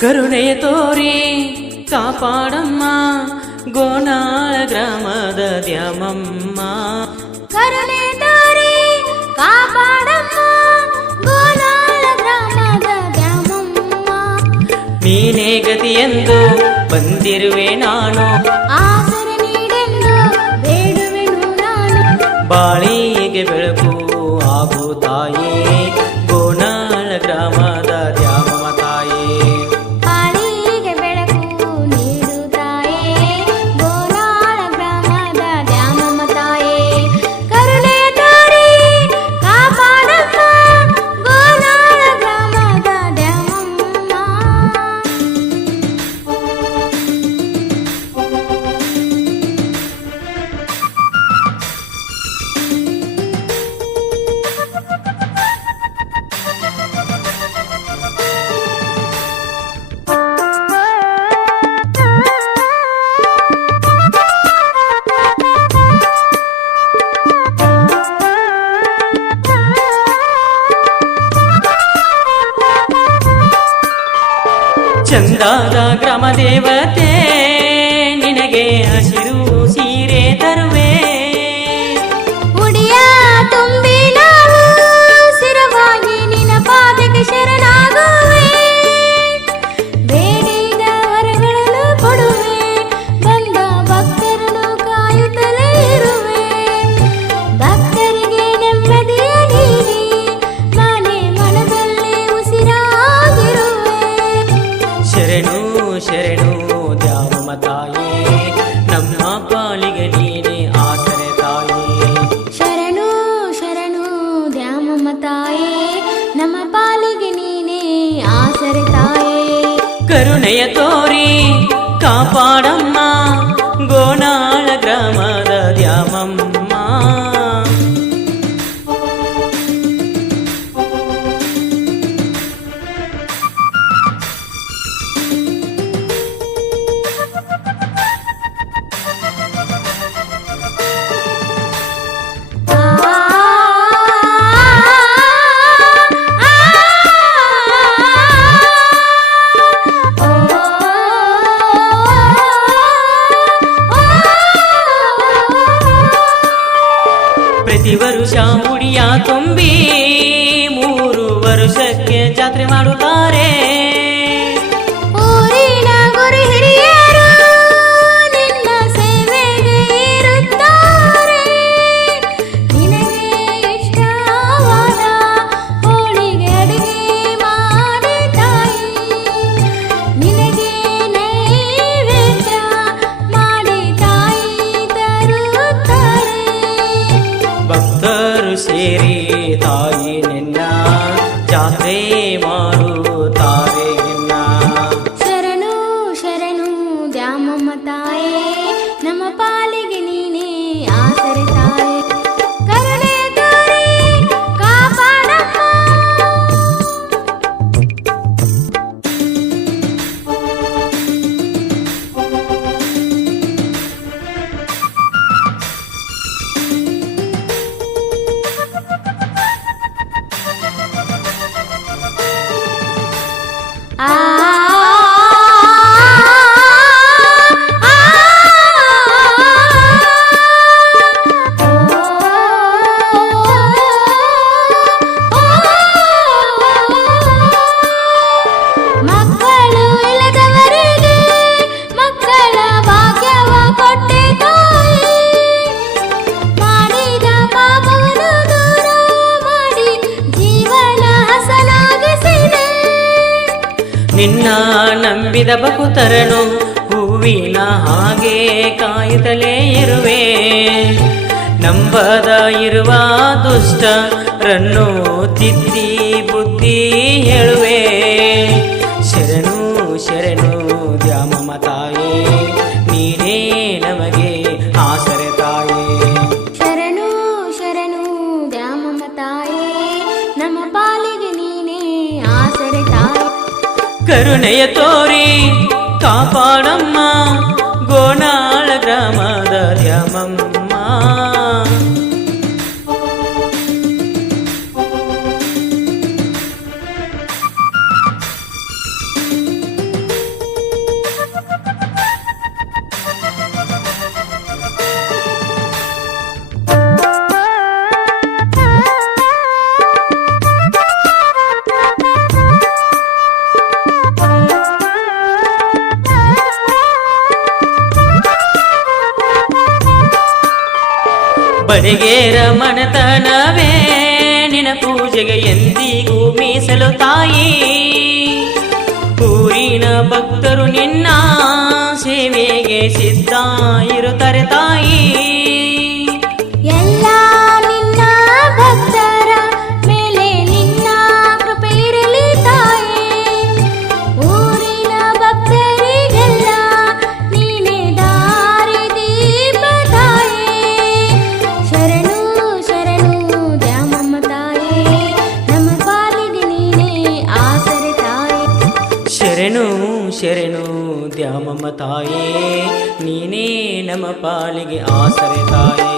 ಕರುಣೆಯ ತೋರಿ ಕಾಪಾಡಮ್ಮ ಗೋನಾಳ ಗ್ರಾಮದ ದ್ಯಾಮಮ್ಮ. ಕರುಣೆ ತೋರಿ ಕಾಪಾಡಮ್ಮ ಗೋನಾಳ ಗ್ರಾಮದ ದ್ಯಾಮಮ್ಮ. ನೀನೇ ಗತಿಯೆಂದು ಬಂದಿರುವೆ ನಾನು, ಆಸರೆ ನೀಡೆಂದು ಬೇಡುವೆನು ನಾನು. ಬಾಳಿಗೆ ಬೆಳಕು ಆಗು ತಾಯೇ ಗೋನಾಳ ಗ್ರಾಮದ ದ್ಯಾಮಮ್ಮ ತಾಯೇ. ಬಾಳಿಗೆ ಬೆಳಕು ನೀಡು ತಾಯೇ ಗೋನಾಳ ಗ್ರಾಮದ ದ್ಯಾಮಮ್ಮ ತಾಯೇ. ಕರುಣೆ ತೋರಿ ಕಾಪಾಡಮ್ಮ ಗೋನಾಳ ಗ್ರಾಮದ ದ್ಯಾಮಮ್ಮ. ಚಂದಾದ ಗ್ರಾಮ ದೇವತೆ ನಿನಗೆ ಹಸಿರು ಸೀರೆ ತರುವೆ. ಉಡಿಯ ತುಂಬಿ ನಾವು ಸಿರವಾಗಿ ನಿನ್ನ ಪಾದಕ್ಕೆ ಶರಣಾಗುವೆ. ಬೇಡಿದ ವರಗಳನ್ನು ಕೊಡುವೆ, ಬಂದ ಭಕ್ತರನ್ನು ಕಾಯುತ್ತಲೇ ಇರುವೆ. ಭಕ್ತರಿಗೆ ನೆಮ್ಮದಿಯ ನೀಡಿ ಮನೆ ಮನದಲ್ಲಿ ಉಸಿರಾಗಿರುವೆ. ಶರಣು ಶರಣು ದ್ಯಾಮಮ್ಮ ತಾಯೇ ನಮ್ಮ ಪಾಲಿಗೆ ನೀನೆ ಆಸರೆ ತಾಯೇ. ಶರಣು ಶರಣು ದ್ಯಾಮಮ್ಮ ತಾಯೇ ನಮ್ಮ ಪಾಲಿಗೆ ನೀನೇ ಆಸರೆ ತಾಯೇ. ಕರುಣೆಯ ತೋರಿ ಕಾಪಾಡಮ್ಮ ಗೋನಾಳ ಗ್ರಾಮದ ದ್ಯಾಮಮ್ಮ. ಪ್ರತಿ ವರುಷ ಮುಡಿಯ ತುಂಬಿ 3 ವರ್ಷಕ್ಕೆ ಜಾತ್ರೆ ಮಾಡುತ್ತಾರೆ. ಊರಿನ ಗುರು ಹಿರಿಯರು ನಿನ್ನ ಸೇವೆಗೆ ಇರುತ್ತಾರೆ. ನಿನಗೆ ಇಷ್ಟವಾದ ಹೋಳಿಗೆ ಅಡುಗೆ ಮಾಡಿ ತಾಯಿ ನಿನಗೆ ನೈವೇದ್ಯ ಮಾಡಿ ತಾಯಿ ತರುತ್ತಾರೆ. ಭಕ್ತರು ಸೇರಿ ತಾಯಿ ನಿನ್ನ ಜಾತ್ರೆ ಮಾಡುತ್ತಾರೆ ನಿನ್ನ. ಶರಣು ಶರಣು ದ್ಯಾಮಮ್ಮ ತಾಯೇ ನಮ್ಮ ಪಾಲಿಗೆ ನೀನೇ ಆಸರೆ ತಾಯೇ. ಕರುಣೆ ತೋರಿ ಕಾಪಾಡಮ್ಮ. ಆ ಮಕ್ಕಳು ಇಲ್ಲದವರಿಗೆ ಮಕ್ಕಳ ಭಾಗ್ಯವ ಕೊಟ್ಟೆ ತಾಯಿ. ಮಾಡಿದ ಪಾಪವನ್ನು ದೂರ ಮಾಡಿ ಜೀವನ ಹಸನಾಗಿಸಿದೆ. ನಿನ್ನ ನಂಬಿದ ಭಕ್ತರನು ಹೂವಿನ ಹಾಗೆ ಕಾಯುತ್ತಲೇ ಇರುವೆ. ನಂಬದ ಇರುವ ದುಷ್ಟರನ್ನು ತಿದ್ದಿ ಬುದ್ಧಿ ಹೇಳುವೆ. ಶರಣು ಶರಣು ದ್ಯಾಮಮ್ಮ ತಾಯೇ ನೀನೇ ನಮಗೆ ಆಸರೆ ತಾಯೇ. ಶರಣು ಶರಣು ದ್ಯಾಮಮ್ಮ ತಾಯೇ ನಮ್ಮ ಪಾಲಿಗೆ ನೀನೇ ಆಸರೆ ತಾಯೇ. ಕರುಣೆಯ ತೋರಿ ಕಾಪಾಡಮ್ಮ ಗೋನಾಳ ಬಡಿಗೇರ ಮನತನವೇ ನಿನ ಪೂಜೆಗೆ ಎಂದಿಗೂ ಮೀಸಲು ತಾಯಿ. ಊರಿನ ಭಕ್ತರು ನಿನ್ನ ಸೇವೆಗೆ ಸಿದ್ಧ ಇರುತ್ತಾರೆ ತಾಯಿ. ಎಲ್ಲ ನಿನ್ನ ಭಕ್ತರ ಮೇಲೆ ನಿನ್ನ ಕೃಪೆ ಇರಲಿ ತಾಯಿ. ಊರಿನ ಭಕ್ತರಿಗೆಲ್ಲ ನೀನೇ ದಾರಿ ದೀಪ ತಾಯಿ. ಶರಣು ಶರಣು ದ್ಯಾಮಮ್ಮ ತಾಯಿ, ನಮ್ಮ ಪಾಲಿಗೆ ನೀನೇ ಆಸರೆ ತಾಯಿ. ಶರಣು ಶರಣು ದ್ಯಾಮಮ್ಮ ತಾಯೇ, ನೀನೇ ನಮ್ಮ ಪಾಲಿಗೆ ಆಸರೆ ತಾಯೇ.